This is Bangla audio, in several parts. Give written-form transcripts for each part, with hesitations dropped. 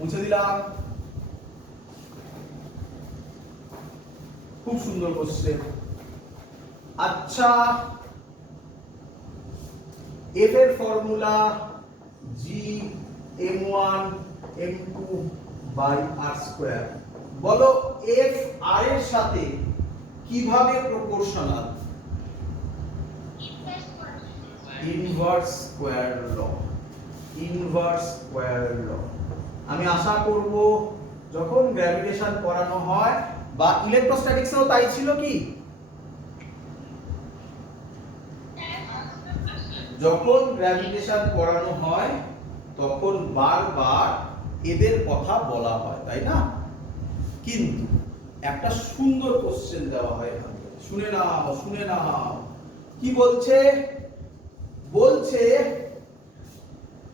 মুছে দিলাম। খুব সুন্দর কোশ্চেন। আচ্ছা, এফ এর formula G m1 m2 by r square. বলো এফ আর এর সাথে কিভাবে proportional? Inverse square law. Inverse square law. আমি আশা করব যখন গ্র্যাভিটেশন পড়ানো হয় বা ইলেকট্রোস্ট্যাটিক্সেও তাই ছিল কি, যখন গ্র্যাভিটেশন পড়ানো হয় তখন বারবার এদের কথা বলা হয়, তাই না? কিন্তু একটা সুন্দর কোশ্চেন দেওয়া হয় এখানে, শুনে নাও শুনে নাও কি বলছে। বলছে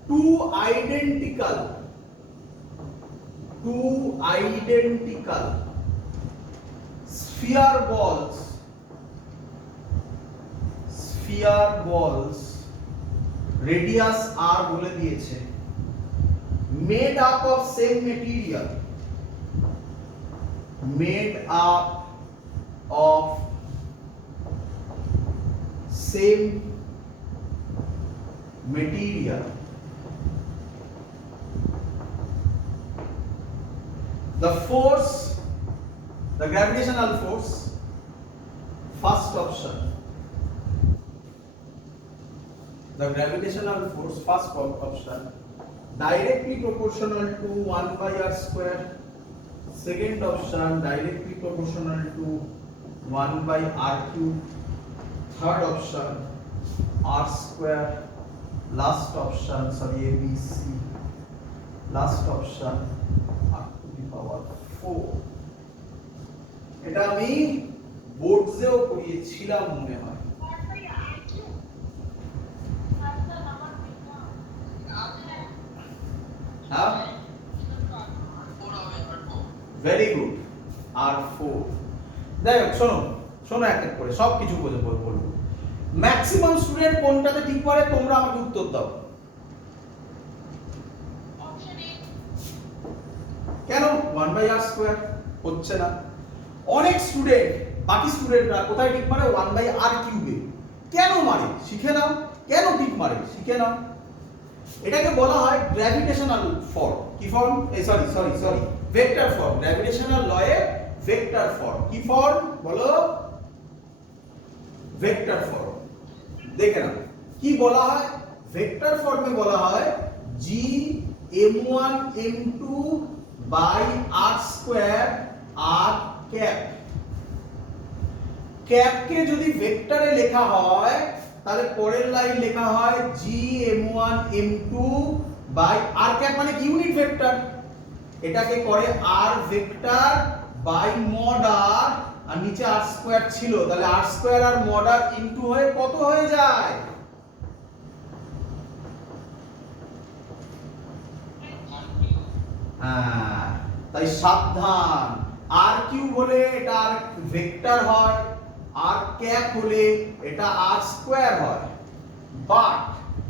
two identical sphere balls radius r বলে দিয়েছে, made up of same material, made up of same material, the force, the gravitational force, first option, the gravitational force first option directly proportional to 1 by r square, second option directly proportional to 1 by r cube, third option r square, last option sorry abc, last option r to the power 4। এটা আমি বোর্ডসেও পড়িয়েছিলাম মনে হয়। Very good, R4। যাই হোক, শোনো শোনো এক এক করে সব কিছু বলবো। ম্যাক্সিমাম স্টুডেন্ট কোনটাতে ঠিক করে তোমরা আমাকে উত্তর দাও। কেন 1 বাই r স্কয়ার হচ্ছে না? অনেক স্টুডেন্ট, বাকি স্টুডেন্টরা কোথায় ঠিক মারে? 1 বাই r কিউবে। কেন মারে শিখে নাও, কেন ঠিক মারে শিখে নাও। এটাকে বলা হয় গ্র্যাভিটেশনাল ফর্ম। কি form? Sorry vector form. Gravitational লয়ে ভেক্টর ফর্ম। কি ফর্ম বলো? Vector form. দেখে নাও কি বলা হয় ভেক্টর ফর্মে। বলা হয় G m1 m2 by r square r cap. ক্যাপকে যদি ভেক্টরে লেখা হয় তাহলে পরের লাইন লেখা হয় G m1 m2 by r cap, মানে ইউনিট ভেক্টর। এটাকে করে r vector by mod r, আর নিচে r স্কয়ার ছিল, তাহলে r স্কয়ার আর মড r ইনটু হয়ে কত হয়ে যায়? হ্যাঁ, তাই সাবধান। r কিউব হলে এটা আর ভেক্টর হয়, r ক্যাপ হলে এটা r স্কয়ার হয়। বাট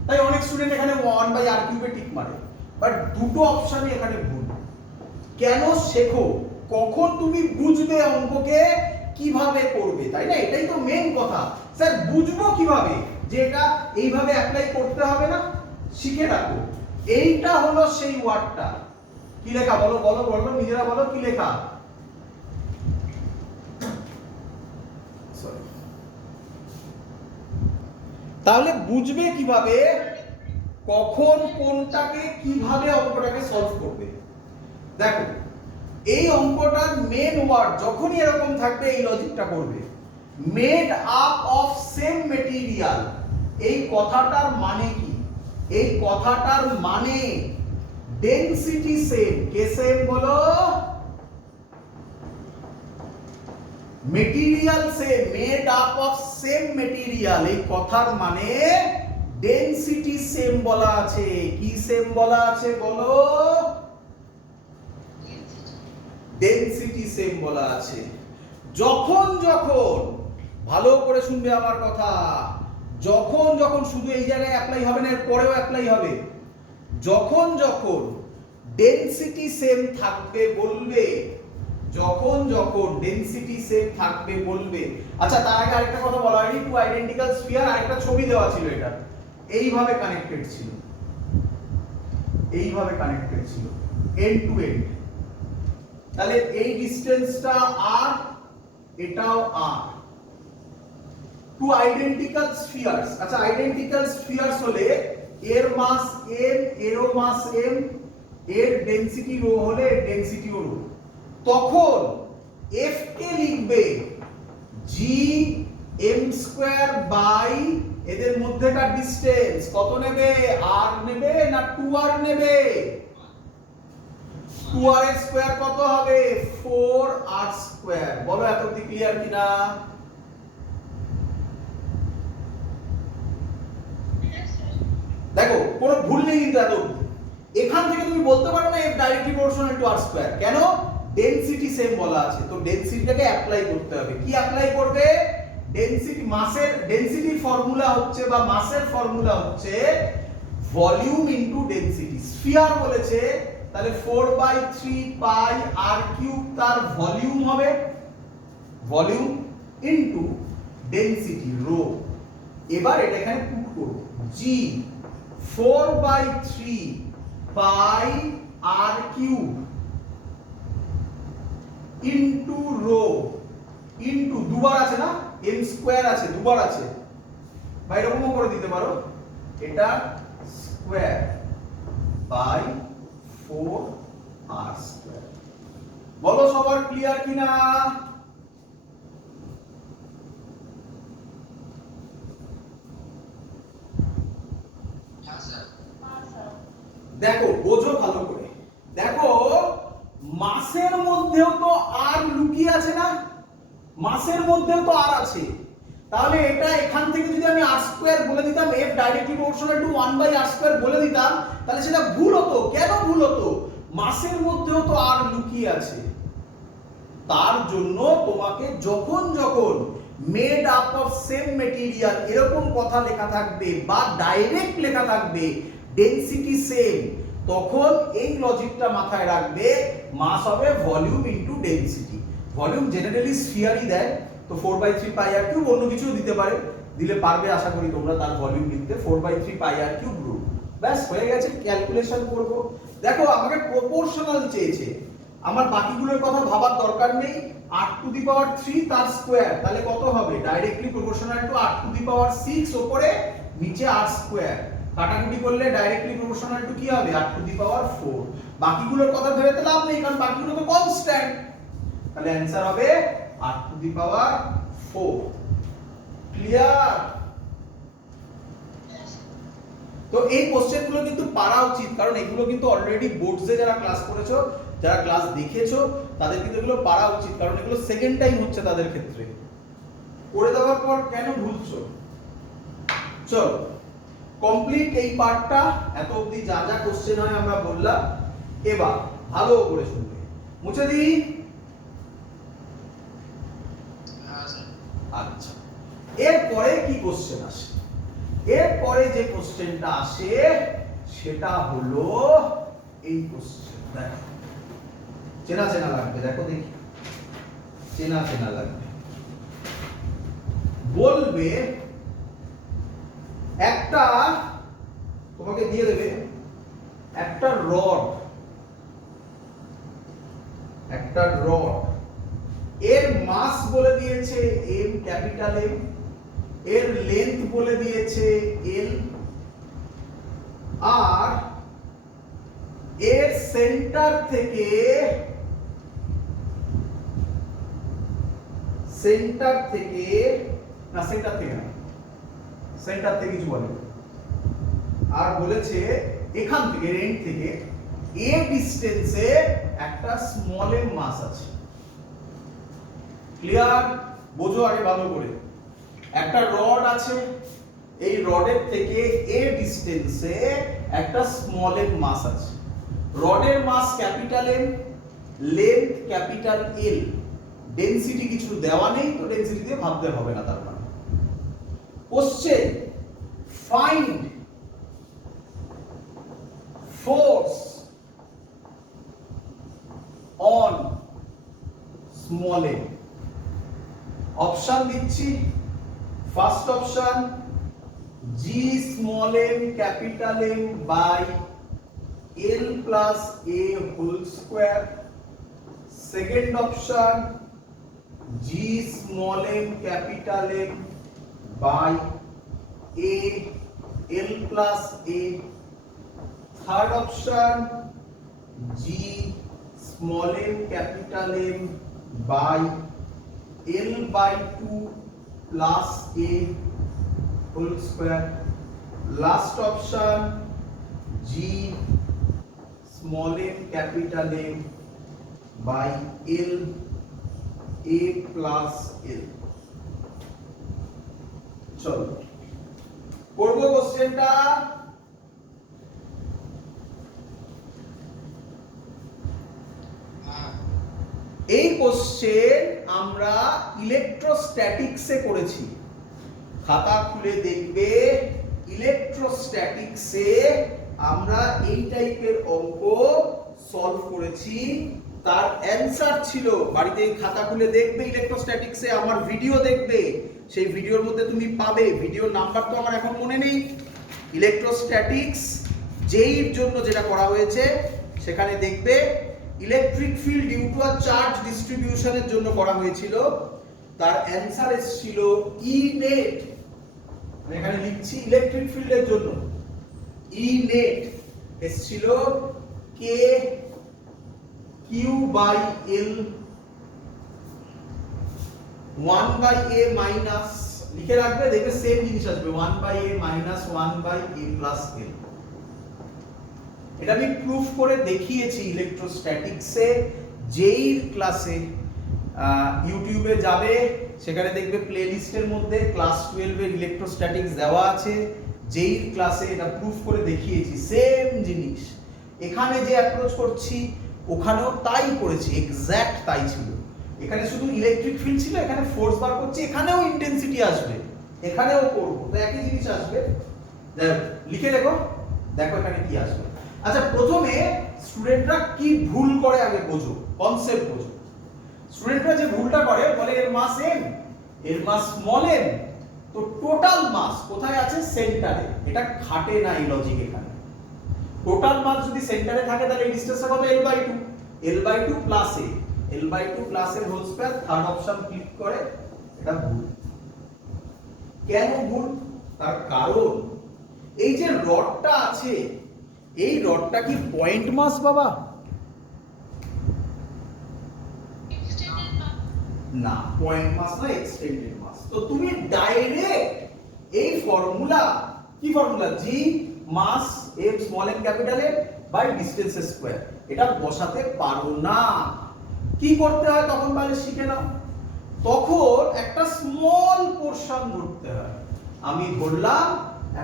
তাই অনেক স্টুডেন্ট এখানে 1 বাই r কিউবে টিক মারে, বাট দুটো অপশনই এখানে ভুল। কেন শেখো, কখন তুমি বুঝবে অঙ্ককে কিভাবে করবে, তাই না? এটাই তো মেইন কথা। স্যার বুঝবো কিভাবে যে এটা এইভাবে অ্যাপ্লাই করতে হবে না? শিখে রাখো। এইটা হলো সেই ওয়ার্ডটা। কি লেখা বলো বলো বলো, নিজেরা বলো কি লেখা। তাহলে বুঝবে কিভাবে কখন কোনটাকে কিভাবে অঙ্কটাকে সলভ করবে। দেখো এই অঙ্কটার মেন ওয়ার্ড যখনই এরকম থাকবে এই লজিকটা করবে, made up of same material. এই কথাটার মানে কি? এই কথাটার মানে ডেনসিটি সেম। কে সেম বলো? Material same, made up of same material. এই কথার মানে ডেনসিটি সেম বলা আছে। কি সেম বলা আছে বলো? ডেনসিটি সেম বলা আছে। যখন যখন, ভালো করে শুনবে আমার কথা, যখন যখন, শুধু এই জায়গায় অ্যাপ্লাই হবে না, এর পরেও অ্যাপ্লাই হবে। যখন যখন ডেনসিটি সেম থাকবে বলবে, যখন যখন ডেনসিটি সেম থাকবে বলবে। আচ্ছা তার আগে আরেকটা কথা বলা হয়নি, টু আইডেন্টিক্যাল স্ফিয়ার, আরেকটা ছবি দেওয়া ছিল, এটা এইভাবে কানেক্টেড ছিল, এইভাবে কানেক্টেড ছিল এন্ড টু এন্ড। তাহলে এই ডিসটেন্সটা আর, এটাও আর। টু আইডেন্টিক্যাল স্ফিয়ারস, আচ্ছা আইডেন্টিক্যাল স্ফিয়ারস হলে এর মাস m, এরও মাস m, এর ডেনসিটি রো হলে এর ডেনসিটিও রো, তখন f কে লিখবে g m স্কয়ার বাই এদের মধ্যেকার ডিসটেন্স কত নেবে, r নেবে না 2r নেবে? 2r এর স্কয়ার কত হবে, 4r স্কয়ার। বলো এত অবধি ক্লিয়ার কিনা? দেখো কোনো ভুল নেই কিন্তু এত অবধি। এখান থেকে তুমি বলতে পারো না f directly proportional to r square, কেন? ডেনসিটি সেম বলা আছে, তো ডেনসিটিটাকে অ্যাপ্লাই করতে হবে। কি অ্যাপ্লাই করবে? ডেনসিটি, মাসের ডেনসিটির ফর্মুলা হচ্ছে বা মাসের ফর্মুলা হচ্ছে ভলিউম ইনটু ডেনসিটি। স্ফিয়ার বলেছে, তাহলে 4/3 পাই r কিউব তার ভলিউম হবে, ভলিউম ইনটু ডেনসিটি রো। এবার এটা এখানে পুট করব, g 4/3 pi r cube into rho into দুবার আছে না, m স্কয়ার আছে, দুবার আছে, বা এরকমও করে দিতে পারো, এটা স্কয়ার বাই 4r স্কয়ার। বলো সবার ক্লিয়ার কিনা? দেখো বোঝো ভালো করে, দেখো মাসের মধ্যেও তো আর লুকিয়ে আছে না, মাসের মধ্যেও তো আর আছে, তাহলে এটা এখান থেকে যদি আমি r স্কয়ার বলে দিতাম, f directly proportional to 1/r square বলে দিতাম, তাহলে সেটা ভুল হতো। কেন ভুল হতো? মাসের মধ্যেও তো আর লুকিয়ে আছে। তার জন্য তোমাকে যখন যখন made up of same material এরকম কথা লেখা থাকবে বা ডাইরেক্ট লেখা থাকবে ডেনসিটি সেম, তখন এই লজিকটা মাথায় রাখবে, মাস হবে volume into density. Volume generally স্ফিয়ারই দেয়, তো 4/3 পাই আর কিউব, অন্য কিছু দিতে পারে, দিলে পারবে আশা করি তোমরা তার ভলিউম লিখতে, 4/3 পাই আর কিউব রুট, ব্যাস হয়ে গেছে। ক্যালকুলেশন করব। দেখো আমাকে প্রপোর্শনাল চেয়েছে, আমার বাকিগুলোর কথা ভাবার দরকার নেই। 8⁻³ তার স্কয়ার, তাহলে কত হবে, ডাইরেক্টলি প্রপোর্শনাল টু 8⁻6 উপরে নিচে r স্কয়ার, কাটাকুটি করলে ডাইরেক্টলি প্রপোর্শনাল টু কি হবে, 8⁴। বাকিগুলোর কথা ভেবে তো লাভ নেই, কারণ বাকিগুলো তো কনস্ট্যান্ট, তাহলে অ্যানসার হবে 8⁴। ক্লিয়ার? তো এই কোশ্চেনগুলো কিন্তু পারা উচিত, কারণ এগুলো কিন্তু অলরেডি বোর্ডসে যারা ক্লাস করেছো, যারা ক্লাস দেখেছো, তাদের কিন্তু এগুলো পারা উচিত, কারণ এগুলো সেকেন্ড টাইম হচ্ছে তাদের ক্ষেত্রে। করে দেওয়ার পর কেন ভুলছো? চলো কমপ্লিট এই পার্টটা, এত অবধি যা যা কোশ্চেন হয় আমরা বললাম। এবার ভালো করে শুনবে, মুছে দিই। আচ্ছা, এরপরে কি কোশ্চেন আসে? এরপরে যে কোশ্চেনটা আসে সেটা হলো এই কোশ্চেন। দেখো চেনা চেনা লাগবে, দেখো দেখি চেনা চেনা লাগবে। বলবে একটা, তোমাকে দিয়ে দেবে একটা রড, একটা রড, এর মাস বলে দিয়েছে m ক্যাপিটাল M, এর লেন্থ বলে দিয়েছে l, আর এর সেন্টার থেকে না সেন্টার থেকে কিছু বলে, আর বলেছে এখান থেকে এন্ড থেকে a ডিসটেন্সে একটা স্মল m মাস আছে। ক্লিয়ার? বোঝো আগে ভালো করে। একটা রড আছে, এই রডের থেকে a ডিসটেন্সে একটা স্মল m মাস আছে। রডের mass capital M, length capital L, density কিছু দেওয়া নেই, তো ডেনসিটি দিয়ে ভাবতে হবে না। তার মানে question, find force small M. Option দিচ্ছি, first option G small M capital M by L plus A whole square. Second option G small M capital M by A L plus A. Third option G small M capital M by L by 2 plus A whole square. Last option G small M capital M by L A plus L. চলো করবো কোশ্চেনটা। এই কোশ্চেন আমরা ইলেকট্রোস্ট্যাটিক্সে করেছি। খাতা খুলে দেখবে, ইলেকট্রোস্ট্যাটিক্সে আমরা এই টাইপের অঙ্ক সলভ করেছি। তার অ্যানসার ছিল, বাড়িতে খাতা খুলে দেখবে, ইলেকট্রোস্ট্যাটিক্সে আমার ভিডিও দেখবে, সেই ভিডিওর মধ্যে তুমি পাবে। ভিডিওর নাম্বার তো আমার এখন মনে নেই। ইলেকট্রোস্ট্যাটিক্স যেইর জন্য যেটা করা হয়েছে সেখানে দেখবে electric field due to a charge ডিস্ট্রিবিউশনের জন্য করা হয়েছিল। তার অ্যানসার এসেছিল ই নেট। আমি এখানে লিখছি ইলেকট্রিক ফিল্ডের জন্য ই নেট এসেছিল K Q by L 1 by A minus, লিখে রাখবে, দেখবে সেম জিনিস আসবে 1 by A minus 1 by A plus L. এটা আমি প্রুফ করে দেখিয়েছি ইলেকট্রোস্ট্যাটিক্সে যেইর ক্লাসে। ইউটিউবে যাবে, সেখানে দেখবে প্লেলিস্টের মধ্যে ক্লাস 12 এর ইলেকট্রোস্ট্যাটিক্স দেওয়া আছে। যেইর ক্লাসে এটা প্রুফ করে দেখিয়েছি, সেম জিনিস। এখানে যে অ্যাপ্রোচ করছি ওখানেও তাই করেছি, এক্স্যাক্ট তাই ছিল। এখানে শুধু ইলেকট্রিক ফিল্ড ছিল, এখানে ফোর্স বার করছি, এখানেও ইন্টেন্সিটি আসবে, এখানেও করব, তো একই জিনিস আসবে। লিখে দেখো, দেখো এখানে কি আসবে। আচ্ছা, প্রথমে স্টুডেন্টরা কি ভুল করে আগে বোঝো, কনসেপ্ট বোঝো। স্টুডেন্টরা যে ভুলটা করে, বলে এর মাস এম, এর মাস স্মল এম, তো টোটাল মাস কোথায় আছে? সেন্টারে। এটা খাটে না এই লজিক। এখানে টোটাল মাস যদি সেন্টারে থাকে তাহলে এই ডিসটেন্সটা কত? l/2, l/2 plus a, l/2 plus এর whole square. Third option click করে, এটা ভুল। কেন ভুল? তার কারণ এই যে রডটা আছে, এই রডটা কি পয়েন্ট মাস বাবা? না, পয়েন্ট মাস না, এক্সটেন্ডেড মাস। তো তুমি ডাইরেক্ট এই ফর্মুলা, কি formula? G mass m small M capital M by distance square, এটা বসাতে পারো না। কি করতে হয় তখন? তাহলে শিখে নাও। তখন একটা স্মল পোরশন ধরতে হয়। আমি ধরলাম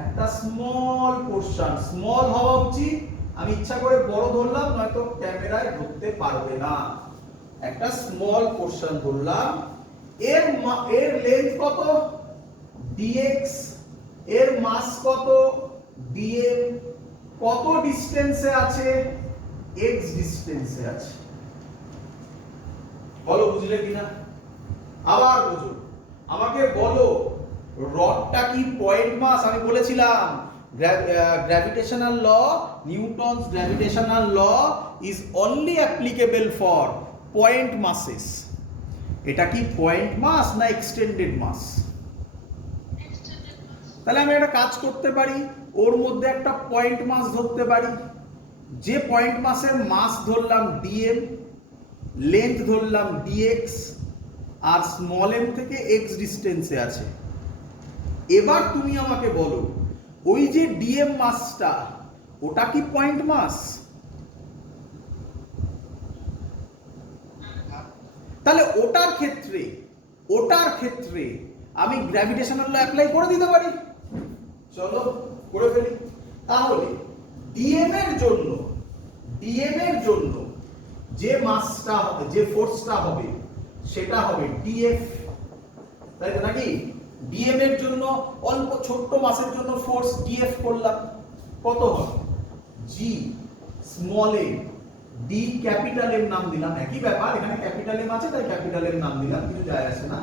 একটা স্মল পোরশন, স্মল হওয়া উচিত। আমি ইচ্ছা করে বড় ধরলাম, নয়তো ক্যামেরায় ধরতে পারবে না। একটা স্মল পোরশন ধরলাম, এর লেন্থ কত? dx, এর মাস কত? dm, কত ডিসটেন্সে আছে? x ডিসটেন্সে আছে। বলো বুঝলে কিনা? আবার বুঝো, আমাকে বলো রডটা কি পয়েন্ট মাস? আমি বলেছিলাম gravitational law, Newton's gravitational law is only applicable for point masses. এটা কি পয়েন্ট মাস না এক্সটেন্ডেড মাস? তাহলে আমি একটা কাজ করতে পারি, ওর মধ্যে একটা পয়েন্ট মাস ধরতে পারি। যে পয়েন্ট মাসের মাস ধরলাম dm, লেন্থ ধরলাম dx, আর স্মল m থেকে x ডিসটেন্সে আছে। এবার তুমি আমাকে বলো, ওই যে dm মাসটা, ওটা কি পয়েন্ট মাস? তাহলে ওটার ক্ষেত্রে আমি গ্র্যাভিটেশনাল ল অ্যাপ্লাই করে দিতে পারি। চলো করে ফেলি। তাহলে dm এর জন্য যে মাসটা হবে, যে ফোর্সটা হবে, সেটা হবে df, তাই তো নাকি? dm এর জন্য অল্প ছোট্ট মাসের জন্য ফোর্স df করলাম, কত হবে? g small m d capital M নাম দিলাম, একই ব্যাপার, এখানে ক্যাপিটাল এম আছে তাই ক্যাপিটাল এম নাম দিলাম, কিছু যায় আসে না,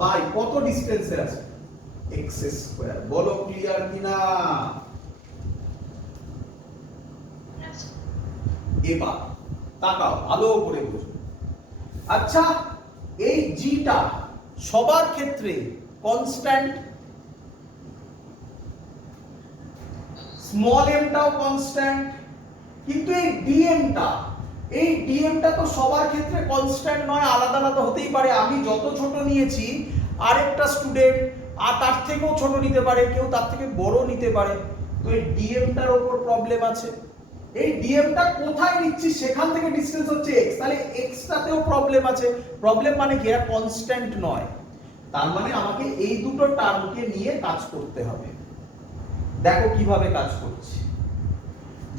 বাই কত ডিসটেন্সে আছে এক্স স্কয়ার। বলো ক্লিয়ার কিনা? এবার তাকাও ভালো করে বুঝো। আচ্ছা এই জিটা সবার ক্ষেত্রে কনস্ট্যান্ট, স্মল এমটাও কনস্ট্যান্ট, কিন্তু এই ডিএমটা তো সবার ক্ষেত্রে কনস্ট্যান্ট নয়, আলাদা আলাদা হতেই পারে। আমি যত ছোট নিয়েছি আরেকটা স্টুডেন্ট আর তার থেকেও ছোট নিতে পারে, কেউ তার থেকে বড় নিতে পারে। তো এই ডিএমটার উপর প্রবলেম আছে। এই ডিএমটা কোথায় নিচ্ছি সেখান থেকে ডিসটেন্স হচ্ছে এক্স, তাহলে এক্সটাতেও প্রবলেম আছে। প্রবলেম মানে কি, এরা কনস্ট্যান্ট নয়, তার মানে আমাকে এই দুটো টার্মকে নিয়ে কাজ করতে হবে। দেখো কিভাবে কাজ করছে।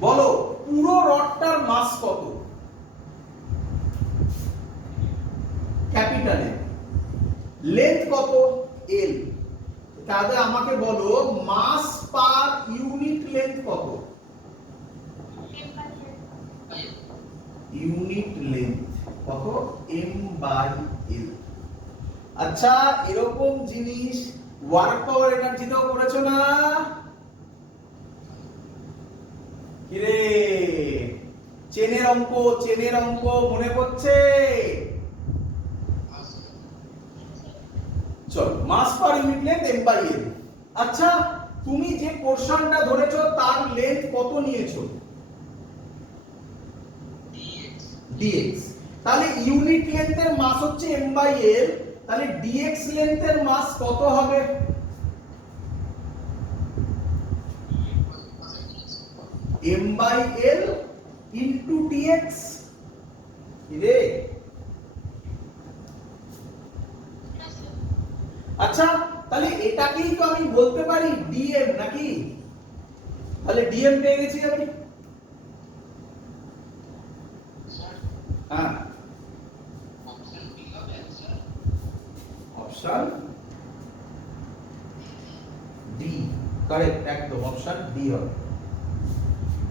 বলো পুরো রডটার মাস কত? ক্যাপিটাল এল। লেন্থ কত? এল। তাহলে আমাকে বলো মাস পার ইউনিট লেন্থ কত? ইউনিট লেন্থ কত? M by L. আচ্ছা এরকম জিনিস ওয়ার্ক পাওয়ার এনার্জিতেও করেছো না? কিরে চেনের অঙ্ক মনে পড়ছে? চল mass per unit length M by L. আচ্ছা তুমি যে পোরশনটা ধরেছো তার লেন্থ কত নিয়েছো? dx। তাহলে ইউনিট লেন্থের মাস হচ্ছে m বাই l, তাহলে dx লেন্থের মাস কত হবে? m by l into dx। রে আচ্ছা তাহলে এটাকেই তো আমি বলতে পারি dm নাকি? তাহলে dm পেয়ে গেছি আমি। হ্যাঁ অপশন ডি কারেক্ট, একদম অপশন ডি হবে।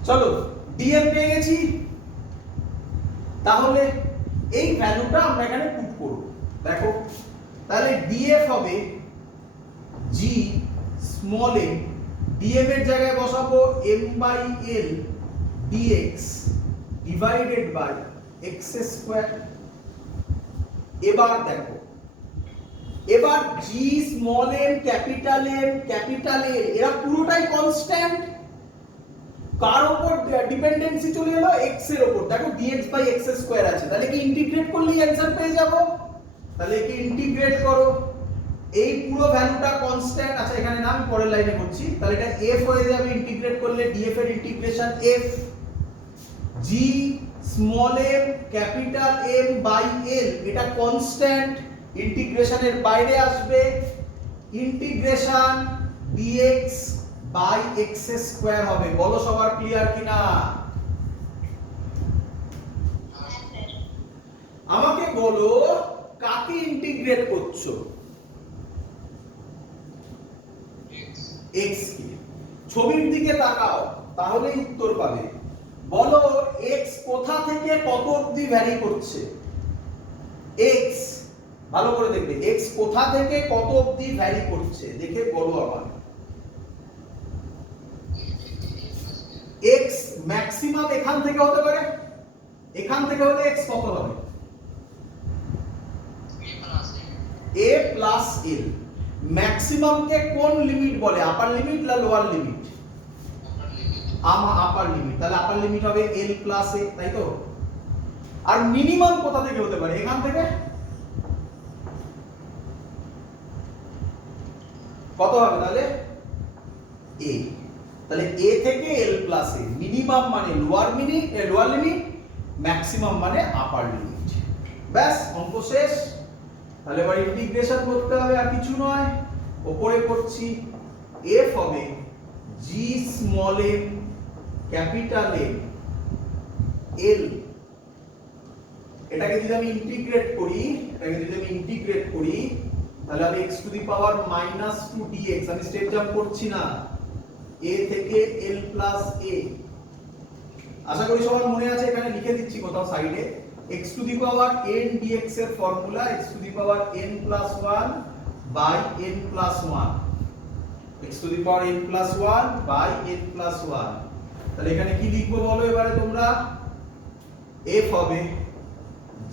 চলো ডিএম পেয়ে গেছি, তাহলে এই ভ্যালুটা আমরা এখানে পুট করব। দেখো তাহলে ডিএফ হবে জি স্মল এম, ডিএম এর জায়গায় বসাবো M by L dx divided by x square. এবার দেখো, এবার G small M capital L এরা পুরোটাই কনস্ট্যান্ট, কার উপর ডিপেন্ডেন্সি চলে এলো? এক্স এর উপর। দেখো dx বাই x স্কয়ার আছে, তাহলে কি ইন্টিগ্রেট করলেই অ্যানসার পেয়ে যাব? তাহলে কি ইন্টিগ্রেট করো, এই পুরো ভ্যালুটা কনস্ট্যান্ট। আচ্ছা এখানে না, আমি পরের লাইনে করছি। তাহলে এটা f হয়ে যাবে, ইন্টিগ্রেট করলে df এর integration f g small m capital M by L, এটা কনস্ট্যান্ট, ইন্টিগ্রেশনের বাইরে আসবে, integration dx by x square হবে। বলো সবার ক্লিয়ার কিনা? আমাকে বলো কাকে ইন্টিগ্রেট করছো? x কে। ছবির দিকে তাকাও তাহলেই উত্তর পাবে। বলো x কোথা থেকে কত অবধি ভ্যারি করছে? x ভালো করে দেখবে, x কোথা থেকে কত অবধি ভ্যারি করছে দেখে বলো আমার। x ম্যাক্সিমাম এখান থেকে হতে পারে, এখান থেকে হলে x কত হবে? a plus l। ম্যাক্সিমাম কে কোন লিমিট বলে? আপার লিমিট না লোয়ার লিমিট? আপার লিমিট। তাহলে আপার লিমিট হবে l প্লাস a, তাই তো? আর মিনিমাম কোথা থেকে হতে পারে? এখান থেকে কত হবে তাহলে? a। তাহলে a থেকে l প্লাস a, মিনিমাম মানে লোয়ার লিমিট, ম্যাক্সিমাম মানে আপার লিমিট। ব্যাস অঙ্ক শেষ। তাহলে এবার ইন্টিগ্রেশন করতে হবে, আর কিছু নয়। উপরে করছি, f হবে g small m capital M l। এটাকে যদি আমি ইন্টিগ্রেট করি, তাহলে আমি x to the power -2 dx, আমি স্টেপ জাম্প করছি না, a থেকে l প্লাস a আশা করি সবার মনে আছে, এখানে লিখে দিচ্ছি কোথাও সাইডে। x to the power n dx এর formula x to the power n plus 1 by n plus 1, x to the power n plus 1 by n plus 1। তাহলে এখানে কি লিখবো বলো এবারে তোমরা? f হবে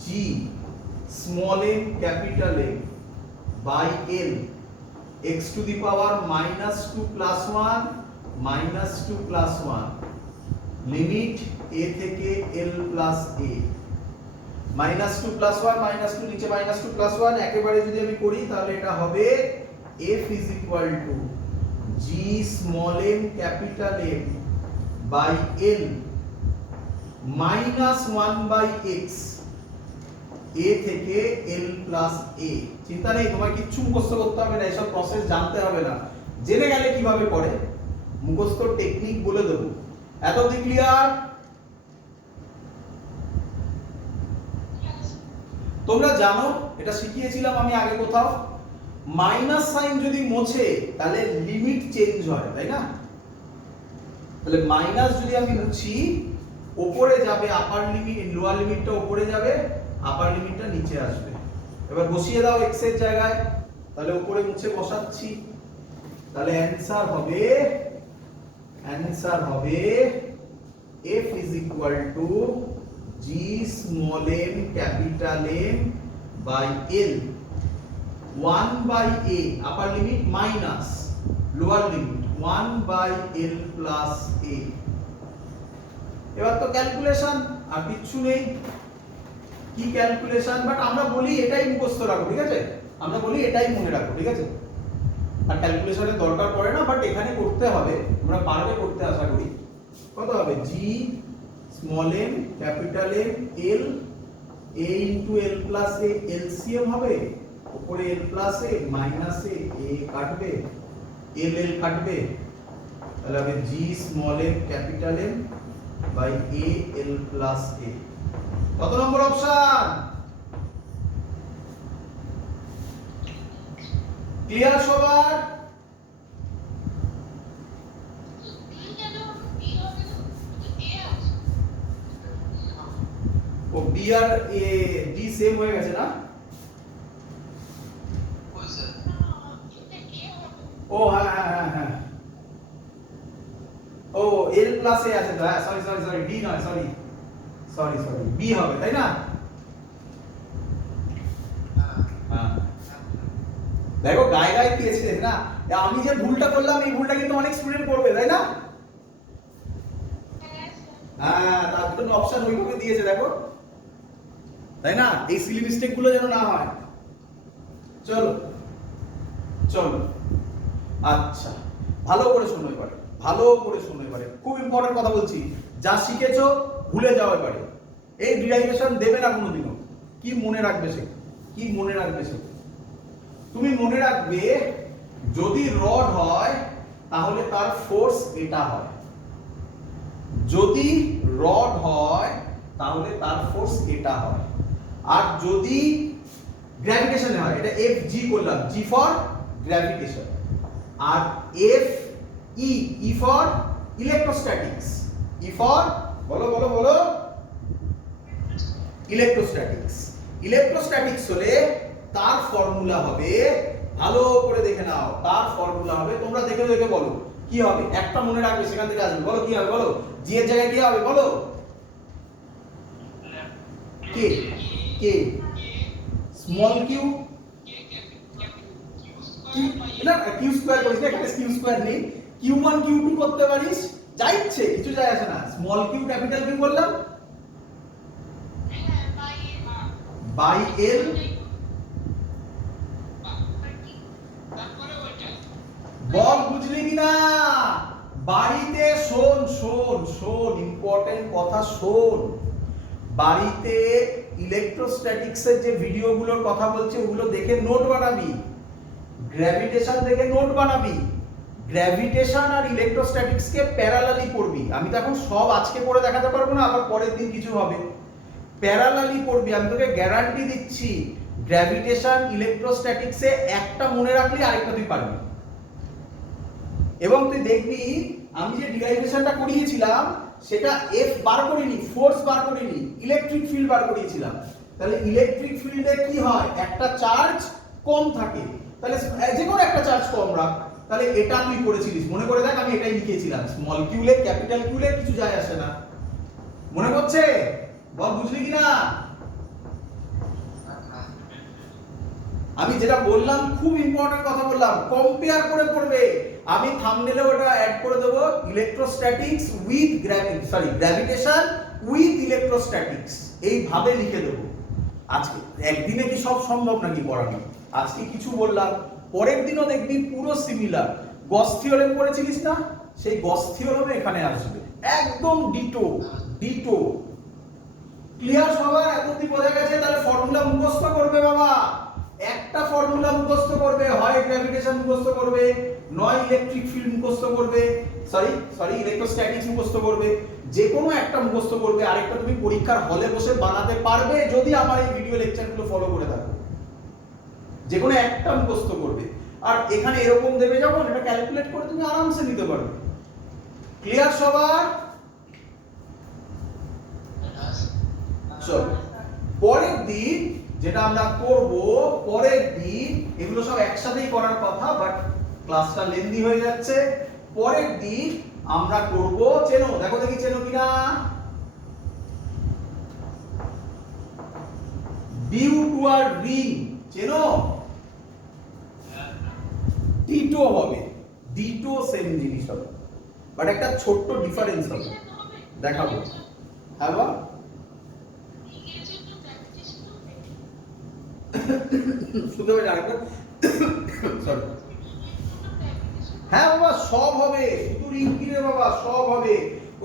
g small m capital M by l x to the power -2 plus 1 -2 plus 1 limit a থেকে l প্লাস a। -2 প্লাস 1 -2 নিচে -2 প্লাস 1 একেবারে যদি আমি করি তাহলে এটা হবে f is equal to g small m capital M by l minus 1 by x a থেকে l plus a। চিন্তা নেই, তোমার কিচ্ছু মুখস্থ করতে হবে না, এসব প্রসেস জানতে হবে না, জেনে গেলে কিভাবে করে মুখস্থ টেকনিক বলে দেব। এত অবধি ক্লিয়ার? তোমরা জানো এটা শিখিয়েছিলাম আমি আগে কোথাও, মাইনাস সাইন যদি মোছে তাহলে লিমিট চেঞ্জ হয়, তাই না? তাহলে মাইনাস যদি আমি মুছি, উপরে যাবে আপার লিমিট, লোয়ার লিমিটটা উপরে যাবে, আপার লিমিটটা নিচে আসবে। এবার বসিয়ে দাও x এর জায়গায়, তাহলে উপরে মুছে বসাচ্ছি, তাহলে অ্যানসার হবে f is equal to g small m capital M by l 1 by a upper limit minus lower limit 1 by l plus a। এবার তো ক্যালকুলেশন আর কিচ্ছু নেই, কি ক্যালকুলেশন, বাট আমরা বলি এটাই মুখস্থ রাখো, ঠিক আছে? আমরা বলি এটাই মনে রাখো, ঠিক আছে? আর ক্যালকুলেশনের দরকার পড়ে না, বাট এখানে করতে হবে, আমরা পারবে করতে আশা করি। কত হবে? g small m capital M l a into l plus a LCM হবে, উপরে l plus a minus a কাটবে, l কাটবে, তাহলে হবে g small m capital M by a l plus a। কত নম্বর অপশন? ক্লিয়ার সবার? ও বি আর এ ডি সেম হয়ে গেছে না? ও হ্যাঁ হ্যাঁ হ্যাঁ, ও এল প্লাস এ আছে তো, হ্যাঁ সরি ডি নয়, সরি বি হবে, তাই না? হ্যাঁ দেখো গায়ে দিয়েছে না, আমি যে ভুলটা করলাম এই ভুলটা কিন্তু অনেক স্টুডেন্ট করবে, তাই না? হ্যাঁ, তার জন্য অপশন ওইভাবে দিয়েছে দেখো, তাই না? এই সিলি মিস্টেক গুলো যেন না হয়। চলো আচ্ছা, ভালো করে শোনো এবারে, খুব ইম্পর্টেন্ট কথা বলছি, যা শিখেছো ভুলে যাও এবারে, এই ডিরাইভেশন দেবে না কোনোদিনও। কি মনে রাখবে সে, তুমি মনে রাখবে যদি রড হয় তাহলে তার ফোর্স এটা হয়, যদি রড হয় তাহলে তার ফোর্স এটা হয়, আর যদি গ্র্যাভিটেশন হয়, এটা এফ জি করলাম, জি ফর গ্র্যাভিটেশন, আর F E for electrostatics, E for বলো ইলেকট্রোস্ট্যাটিক্স হলে তার ফর্মুলা হবে, ভালো করে দেখে নাও, তার ফর্মুলা হবে, তোমরা দেখে বলো কি হবে, একটা মনে রাখবে সেখান থেকে আসবে, বলো কি হবে, বলো জি এর জায়গায় কি হবে, বলো কে স্মল কিউ, না কিউ স্কয়ার করিস না, এখানে কিউ স্কয়ার নেই, কিউ1 কিউ2 করতে পারিস, যা ইচ্ছে, কিছু যায় আসে না, স্মল কিউ ক্যাপিটাল কিউ বললাম বাই এল, বল বুঝলি কিনা? বাড়িতে শোন ইম্পর্টেন্ট কথা শোন, বাড়িতে ইলেকট্রোস্ট্যাটিক্সের যে ভিডিওগুলোর কথা বলছে ওগুলো দেখে নোট বানাবি, গ্র্যাভিটেশন দেখে নোট বানাবি, গ্র্যাভিটেশন আর ইলেকট্রোস্ট্যাটিক্সকে প্যারালালি পড়বি। আমি তো এখন সব আজকে পড়ে দেখাতে পারবো না, আবার পরের দিন কিছু হবে, প্যারালালি পড়বি, আমি তোকে গ্যারান্টি দিচ্ছি। গ্র্যাভিটেশন ইলেকট্রোস্ট্যাটিক্সে একটা মনে রাখলে আরেকটা তুই পারবি, এবং তুই দেখবি আমি যে ডিরাইভেশনটা করিয়েছিলাম সেটা এফ বার করিনি, ফোর্স বার করিনি, ইলেকট্রিক ফিল্ড বার করিয়েছিলাম। তাহলে ইলেকট্রিক ফিল্ডে কি হয়, একটা চার্জ কম থাকে, তাহলে যে কোনো একটা চার্জ কম রাখ। তাহলে এটা তুই করেছিলিস, মনে করে দেখ আমি এটাই লিখেছিলাম, স্মল কিউলে ক্যাপিটাল কিউলে কিছু যায় আসে না। মনে পড়ছে? বল বুঝলি কিনা? আমি যেটা বললাম খুব ইম্পর্টেন্ট কথা বললাম, কম্পেয়ার করে পড়বে। আমি থাম্বনেলে ওটা অ্যাড করে দেব, electrostatics with gravitation with electrostatics, এইভাবে লিখে দেব। আজকে একদিনে কি সব সম্ভব নাকি পড়ানো? আজকে কিছু বললাম, পরের দিনও দেখবি পুরো সিমিলার। গস থিওরেম পড়েছিলিস না, সেই গস থিওরেমে এখানে আসবে, একদম ডিটো ডিটো। ক্লিয়ার সবার? এতদিন বোঝা গেছে? তাহলে ফর্মুলা মুখস্থ করবে বাবা, একটা ফর্মুলা মুখস্থ করবে, হয় গ্র্যাভিটেশন মুখস্থ করবে, নয় ইলেকট্রিক ফিল্ড মুখস্থ করবে, সরি ইলেকট্রোস্ট্যাটিক্স মুখস্থ করবে, যে কোনো একটা মুখস্থ করবে। আরেকটা তুমি পরীক্ষার হলে বসে বানাতে পারবে যদি আমার এই ভিডিও লেকচারগুলো ফলো করে থাকো, যে কোনো একটা মুখস্থ করবে। আর এখানে এরকম দেবে যখন, এটা ক্যালকুলেট করে তুমি আরামসে নিতে পারবে। ক্লিয়ার সবার? চলো পরের দিন যেটা আমরা করব, পরের দিন এগুলো সব একসাথেই করার কথা, বাট ক্লাসটা লেন্দি হয়ে যাচ্ছে। পরের দিন আমরা করব, চেনো, দেখো দেখি চেনো কিনা, বিউটুয়ার্ড রিং, চেনো? ডিটো হবে, ডিটো সেম জিনিস হবে, বাট একটা ছোট্ট ডিফারেন্স হবে, দেখাবো। হ্যাঁ বা শুনতে পাচ্ছি আরেকটা, সরি। হ্যাঁ বাবা সব হবে, শুধু রিং কি রে বাবা, সব হবে।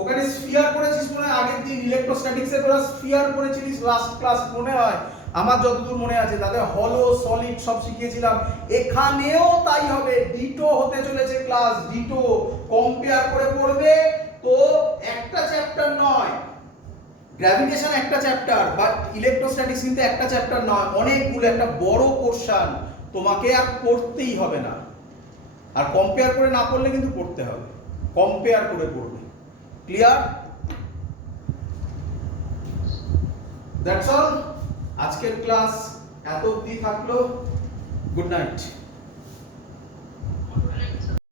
ওখানে স্ফিয়ার করেছিস মনে হয় আগের দিন, ইলেকট্রোস্ট্যাটিক্সে তোরা স্ফিয়ার করেছিলিস লাস্ট ক্লাস, মনে হয় আমার যতদূর মনে আছে। তাদের হলো সলিড সব শিখিয়েছিলাম, এখানেও তাই হবে, ডিটো হতে চলেছে ক্লাস, ডিটো। কম্পেয়ার করে পড়বে তো, একটা চ্যাপ্টার নয়, গ্র্যাভিটেশন একটা চ্যাপ্টার, বাট ইলেকট্রোস্ট্যাটিক্স কিন্তু একটা চ্যাপ্টার নয়, অনেকগুলো, একটা বড় পোরশন, তোমাকে আর পড়তেই হবে না। আর কম্পেয়ার করে না পড়লে কিন্তু পড়তে হবে, কম্পেয়ার করে পড়বে। ক্লিয়ার? দ্যাটস অল, আজকের ক্লাস এত অবধি থাকলো। Good night.